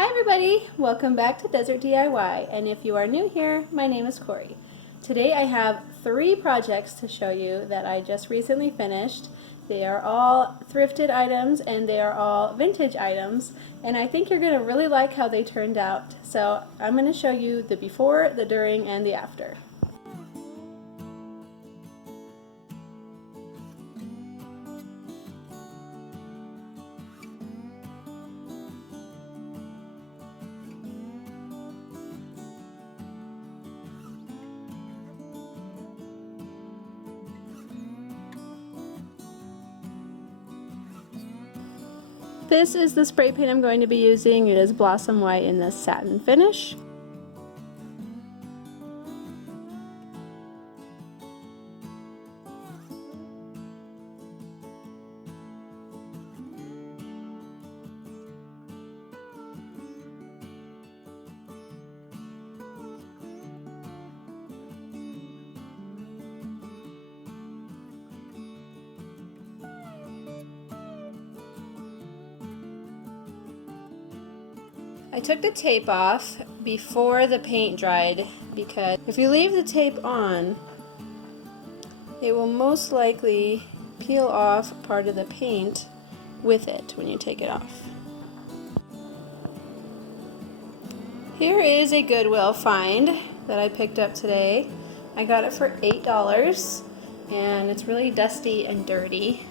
Hi everybody, welcome back to Desert DIY, and if you are new here, my name is Corey. Today I have 3 projects to show you that I just recently finished. They are all thrifted items and they are all vintage items, and I think you're going to really like how they turned out. So I'm going to show you the before, the during, and the after. This is the spray paint I'm going to be using. It is Blossom White in the satin finish. I took the tape off before the paint dried because if you leave the tape on, it will most likely peel off part of the paint with it when you take it off. Here is a Goodwill find that I picked up today. I got it for $8 and it's really dusty and dirty,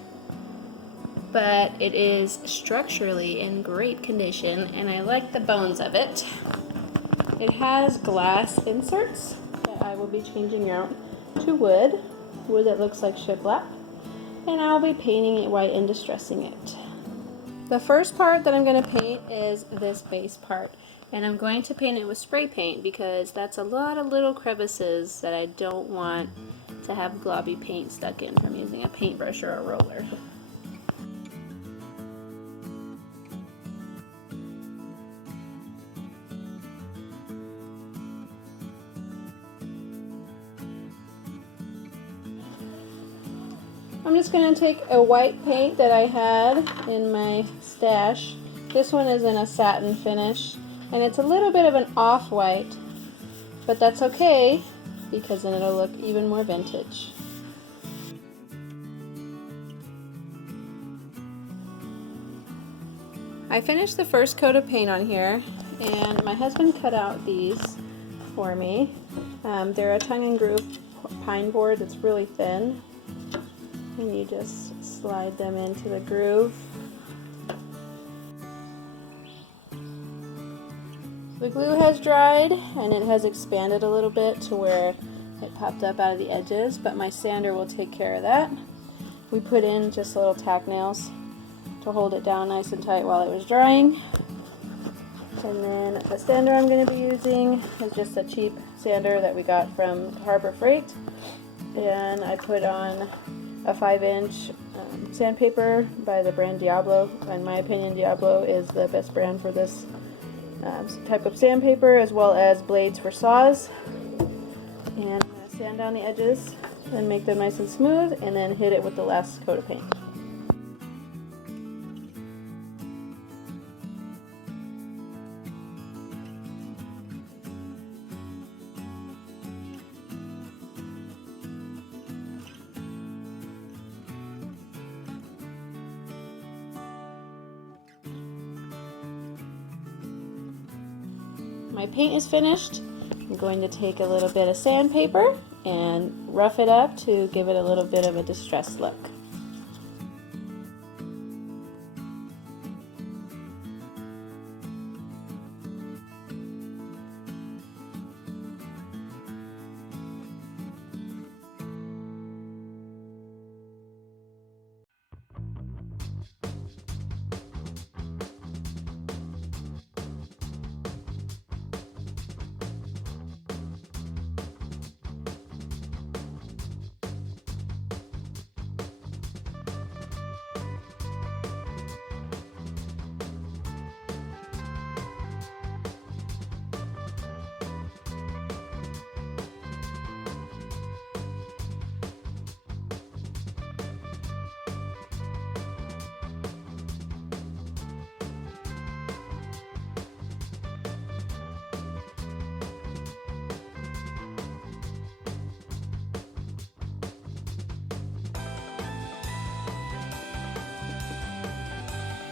but it is structurally in great condition and I like the bones of it. It has glass inserts that I will be changing out to wood that looks like shiplap, and I'll be painting it white and distressing it. The first part that I'm going to paint is this base part, and I'm going to paint it with spray paint because that's a lot of little crevices that I don't want to have globby paint stuck in from using a paintbrush or a roller. I'm just going to take a white paint that I had in my stash. This one is in a satin finish and it's a little bit of an off-white, but that's okay because then it'll look even more vintage. I finished the first coat of paint on here and my husband cut out these for me. They're a tongue and groove pine board that's really thin. And you just slide them into the groove. The glue has dried and it has expanded a little bit to where it popped up out of the edges, but my sander will take care of that. We put in just little tack nails to hold it down nice and tight while it was drying. And then the sander I'm going to be using is just a cheap sander that we got from Harbor Freight. And I put on a 5-inch sandpaper by the brand Diablo. In my opinion, Diablo is the best brand for this type of sandpaper, as well as blades for saws. And I'm going to sand down the edges and make them nice and smooth, and then hit it with the last coat of paint. My paint is finished. I'm going to take a little bit of sandpaper and rough it up to give it a little bit of a distressed look.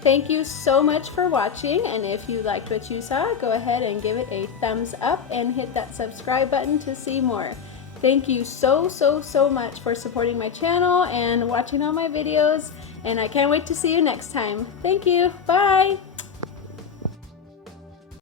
Thank you so much for watching, and if you liked what you saw, go ahead and give it a thumbs up and hit that subscribe button to see more. Thank you so much for supporting my channel and watching all my videos, and I can't wait to see you next time. Thank you. Bye!